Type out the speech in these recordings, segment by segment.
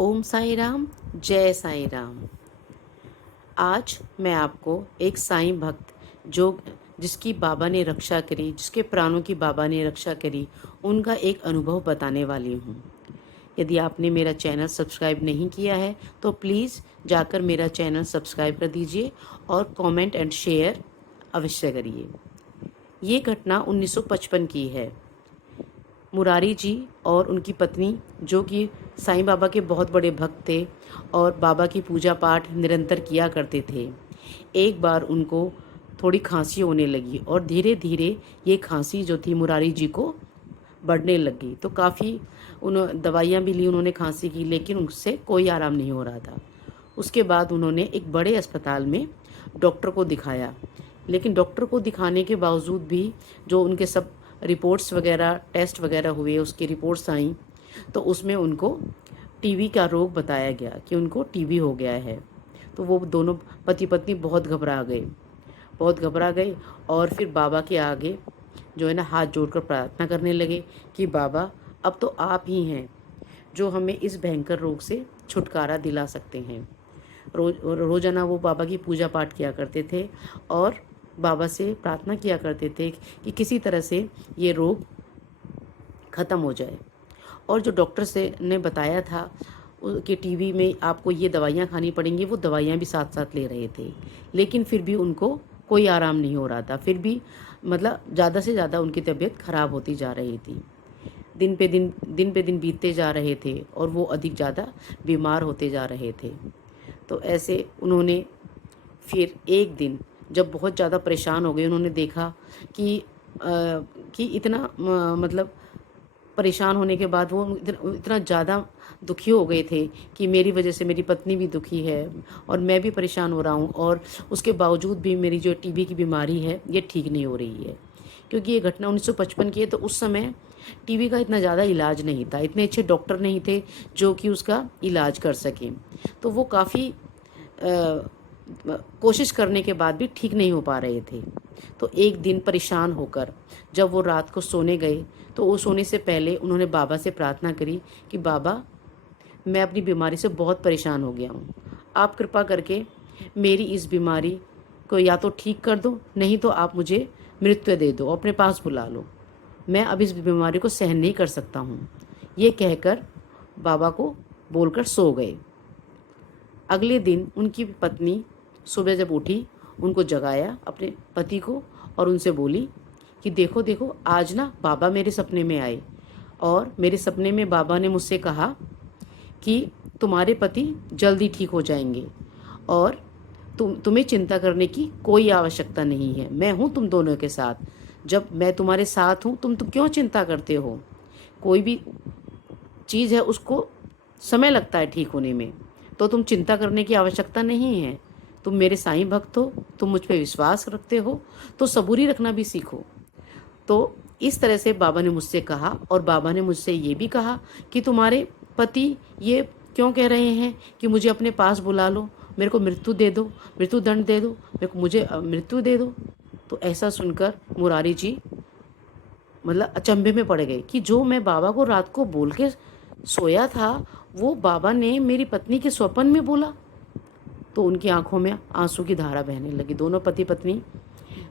ओम साई राम, जय साई राम। आज मैं आपको एक साईं भक्त जो जिसकी बाबा ने रक्षा करी, जिसके प्राणों की बाबा ने रक्षा करी, उनका एक अनुभव बताने वाली हूँ। यदि आपने मेरा चैनल सब्सक्राइब नहीं किया है तो प्लीज़ जाकर मेरा चैनल सब्सक्राइब कर दीजिए और कमेंट एंड शेयर अवश्य करिए। ये घटना 1955 की है। मुरारी जी और उनकी पत्नी, जो कि साईं बाबा के बहुत बड़े भक्त थे और बाबा की पूजा पाठ निरंतर किया करते थे, एक बार उनको थोड़ी खांसी होने लगी और धीरे धीरे ये खांसी जो थी मुरारी जी को बढ़ने लगी। तो काफ़ी उन दवाइयाँ भी ली उन्होंने खांसी की, लेकिन उससे कोई आराम नहीं हो रहा था। उसके बाद उन्होंने एक बड़े अस्पताल में डॉक्टर को दिखाया, लेकिन डॉक्टर को दिखाने के बावजूद भी जो उनके सब रिपोर्ट्स वगैरह, टेस्ट वगैरह हुए, उसकी रिपोर्ट्स आईं, तो उसमें उनको टीबी का रोग बताया गया कि उनको टीबी हो गया है। तो वो दोनों पति पत्नी बहुत घबरा गए और फिर बाबा के आगे जो है ना हाथ जोड़कर प्रार्थना करने लगे कि बाबा, अब तो आप ही हैं जो हमें इस भयंकर रोग से छुटकारा दिला सकते हैं। रोज़ाना वो बाबा की पूजा पाठ किया करते थे और बाबा से प्रार्थना किया करते थे कि किसी तरह से ये रोग ख़त्म हो जाए। और जो डॉक्टर से ने बताया था कि टीबी में आपको ये दवाइयाँ खानी पड़ेंगी, वो दवाइयाँ भी साथ साथ ले रहे थे, लेकिन फिर भी उनको कोई आराम नहीं हो रहा था। फिर भी मतलब ज़्यादा से ज़्यादा उनकी तबीयत ख़राब होती जा रही थी। दिन पे दिन बीतते जा रहे थे और वो अधिक ज़्यादा बीमार होते जा रहे थे। तो ऐसे उन्होंने फिर एक दिन जब बहुत ज़्यादा परेशान हो गए, उन्होंने देखा कि इतना मतलब परेशान होने के बाद वो इतना ज़्यादा दुखी हो गए थे कि मेरी वजह से मेरी पत्नी भी दुखी है और मैं भी परेशान हो रहा हूँ, और उसके बावजूद भी मेरी जो टीबी की बीमारी है ये ठीक नहीं हो रही है। क्योंकि ये घटना 1955 की है, तो उस समय टीबी का इतना ज़्यादा इलाज नहीं था, इतने अच्छे डॉक्टर नहीं थे जो कि उसका इलाज कर सकें। तो वो काफ़ी कोशिश करने के बाद भी ठीक नहीं हो पा रहे थे। तो एक दिन परेशान होकर जब वो रात को सोने गए, तो वो सोने से पहले उन्होंने बाबा से प्रार्थना करी कि बाबा, मैं अपनी बीमारी से बहुत परेशान हो गया हूँ। आप कृपा करके मेरी इस बीमारी को या तो ठीक कर दो, नहीं तो आप मुझे मृत्यु दे दो, अपने पास बुला लो। मैं अब इस बीमारी को सहन नहीं कर सकता हूँ। ये कहकर बाबा को बोलकर सो गए। अगले दिन उनकी पत्नी सुबह जब उठी, उनको जगाया अपने पति को और उनसे बोली कि देखो देखो, आज ना बाबा मेरे सपने में आए और मेरे सपने में बाबा ने मुझसे कहा कि तुम्हारे पति जल्दी ठीक हो जाएंगे और तुम्हें चिंता करने की कोई आवश्यकता नहीं है। मैं हूँ तुम दोनों के साथ। जब मैं तुम्हारे साथ हूँ, तुम तो क्यों चिंता करते हो? कोई भी चीज़ है उसको समय लगता है ठीक होने में, तो तुम चिंता करने की आवश्यकता नहीं है। तुम मेरे साईं भक्त हो, तुम मुझ पे विश्वास रखते हो, तो सबूरी रखना भी सीखो। तो इस तरह से बाबा ने मुझसे कहा, और बाबा ने मुझसे ये भी कहा कि तुम्हारे पति ये क्यों कह रहे हैं कि मुझे अपने पास बुला लो, मेरे को मृत्यु दे दो, मृत्यु दंड दे दो, मुझे मृत्यु दे दो। तो ऐसा सुनकर मुरारी जी मतलब अचंभे में पड़ गए कि जो मैं बाबा को रात को बोल के सोया था, वो बाबा ने मेरी पत्नी के स्वप्न में बोला। तो उनकी आंखों में आंसू की धारा बहने लगी। दोनों पति पत्नी,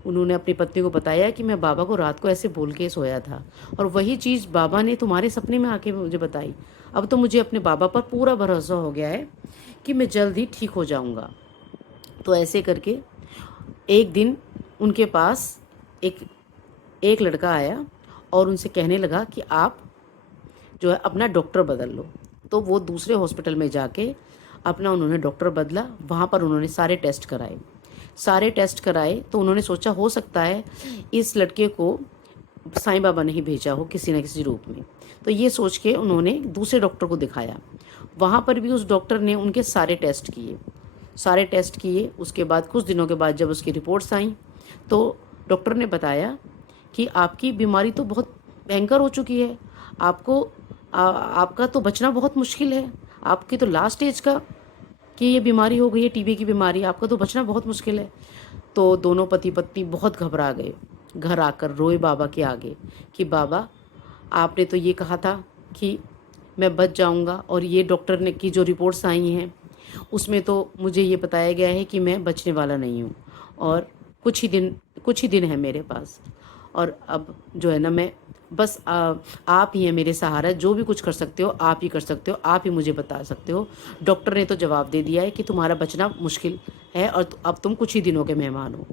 उन्होंने अपनी पत्नी को बताया कि मैं बाबा को रात को ऐसे बोल के सोया था और वही चीज़ बाबा ने तुम्हारे सपने में आके मुझे बताई। अब तो मुझे अपने बाबा पर पूरा भरोसा हो गया है कि मैं जल्द ही ठीक हो जाऊंगा। तो ऐसे करके एक दिन उनके पास एक एक लड़का आया और उनसे कहने लगा कि आप जो है अपना डॉक्टर बदल लो। तो वो दूसरे हॉस्पिटल में जाके अपना उन्होंने डॉक्टर बदला। वहाँ पर उन्होंने सारे टेस्ट कराए। तो उन्होंने सोचा हो सकता है इस लड़के को साईं बाबा ने ही भेजा हो किसी न किसी रूप में। तो ये सोच के उन्होंने दूसरे डॉक्टर को दिखाया। वहाँ पर भी उस डॉक्टर ने उनके सारे टेस्ट किए। उसके बाद कुछ दिनों के बाद जब उसकी रिपोर्ट्स आई, तो डॉक्टर ने बताया कि आपकी बीमारी तो बहुत भयंकर हो चुकी है, आपका तो बचना बहुत मुश्किल है, आपकी तो लास्ट स्टेज का कि ये बीमारी हो गई है, टीबी की बीमारी, आपका तो बचना बहुत मुश्किल है। तो दोनों पति पत्नी बहुत घबरा गए। घर आकर रोए बाबा के आगे कि बाबा, आपने तो ये कहा था कि मैं बच जाऊंगा, और ये डॉक्टर ने की जो रिपोर्ट्स आई हैं उसमें तो मुझे ये बताया गया है कि मैं बचने वाला नहीं हूँ, और कुछ ही दिन है मेरे पास। और अब जो है ना, मैं बस आप ही हैं मेरे सहारा, जो भी कुछ कर सकते हो आप ही कर सकते हो, आप ही मुझे बता सकते हो। डॉक्टर ने तो जवाब दे दिया है कि तुम्हारा बचना मुश्किल है, और अब तुम कुछ ही दिनों के मेहमान हो।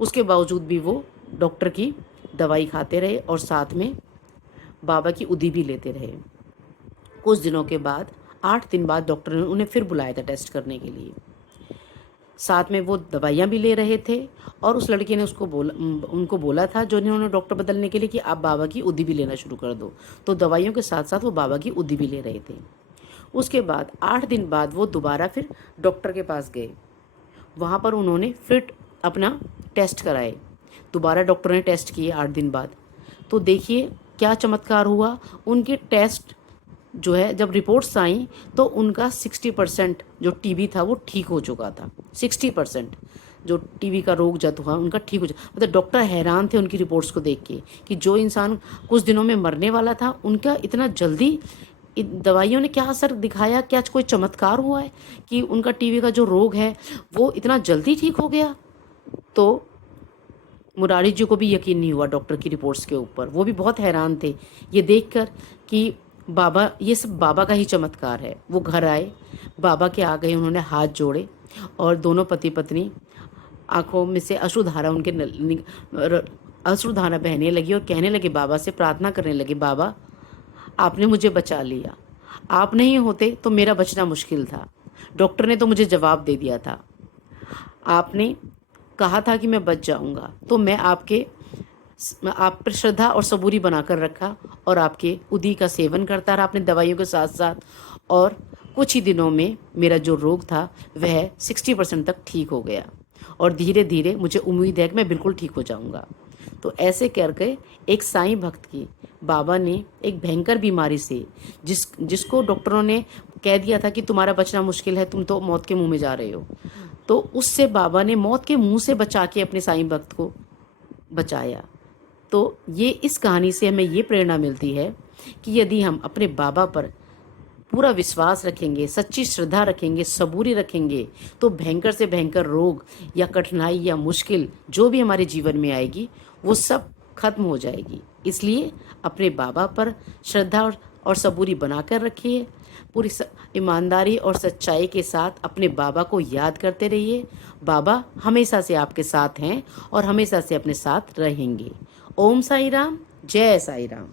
उसके बावजूद भी वो डॉक्टर की दवाई खाते रहे और साथ में बाबा की उदी भी लेते रहे। कुछ दिनों के बाद, 8 दिन बाद, डॉक्टर ने उन्हें फिर बुलाया था टेस्ट करने के लिए। साथ में वो दवाइयाँ भी ले रहे थे, और उस लड़के ने उनको बोला था, जो इन्होंने डॉक्टर बदलने के लिए, कि आप बाबा की उदी भी लेना शुरू कर दो। तो दवाइयों के साथ साथ वो बाबा की उदी भी ले रहे थे। उसके बाद 8 दिन बाद वो दोबारा फिर डॉक्टर के पास गए। वहाँ पर उन्होंने फिर अपना टेस्ट कराए। दोबारा डॉक्टर ने टेस्ट किए 8 दिन बाद। तो देखिए क्या चमत्कार हुआ। उनके टेस्ट जो है, जब रिपोर्ट्स आई तो उनका 60% जो टीबी था वो ठीक हो चुका था। 60% जो टीबी का रोग जब हुआ उनका ठीक हो चुका। मतलब डॉक्टर हैरान थे उनकी रिपोर्ट्स को देख के, कि जो इंसान कुछ दिनों में मरने वाला था, उनका इतना जल्दी दवाइयों ने क्या असर दिखाया, क्या कोई चमत्कार हुआ है कि उनका टीबी का जो रोग है वो इतना जल्दी ठीक हो गया। तो मुरारी जी को भी यकीन नहीं हुआ डॉक्टर की रिपोर्ट्स के ऊपर। वो भी बहुत हैरान थे ये देखकर कि बाबा, ये सब बाबा का ही चमत्कार है। वो घर आए, बाबा के आ गए, उन्होंने हाथ जोड़े, और दोनों पति पत्नी आंखों में से अश्रुधारा अश्रुधारा बहने लगी, और कहने लगे, बाबा से प्रार्थना करने लगे, बाबा आपने मुझे बचा लिया, आप नहीं होते तो मेरा बचना मुश्किल था। डॉक्टर ने तो मुझे जवाब दे दिया था, आपने कहा था कि मैं बच जाऊंगा, तो मैं आप पर श्रद्धा और सबूरी बनाकर रखा, और आपके उदी का सेवन करता रहा अपने दवाइयों के साथ साथ, और कुछ ही दिनों में मेरा जो रोग था वह 60% तक ठीक हो गया, और धीरे धीरे मुझे उम्मीद है कि मैं बिल्कुल ठीक हो जाऊंगा। तो ऐसे करके एक साईं भक्त की बाबा ने एक भयंकर बीमारी से, जिसको डॉक्टरों ने कह दिया था कि तुम्हारा बचना मुश्किल है, तुम तो मौत के मुंह में जा रहे हो, तो उससे बाबा ने मौत के मुंह से बचा के अपने साईं भक्त को बचाया। तो ये इस कहानी से हमें ये प्रेरणा मिलती है कि यदि हम अपने बाबा पर पूरा विश्वास रखेंगे, सच्ची श्रद्धा रखेंगे, सबूरी रखेंगे, तो भयंकर से भयंकर रोग या कठिनाई या मुश्किल जो भी हमारे जीवन में आएगी वो सब खत्म हो जाएगी। इसलिए अपने बाबा पर श्रद्धा और सबूरी बनाकर रखिए। पूरी ईमानदारी और सच्चाई के साथ अपने बाबा को याद करते रहिए। बाबा हमेशा से आपके साथ हैं और हमेशा से अपने साथ रहेंगे। ओम साई राम, जय साई राम।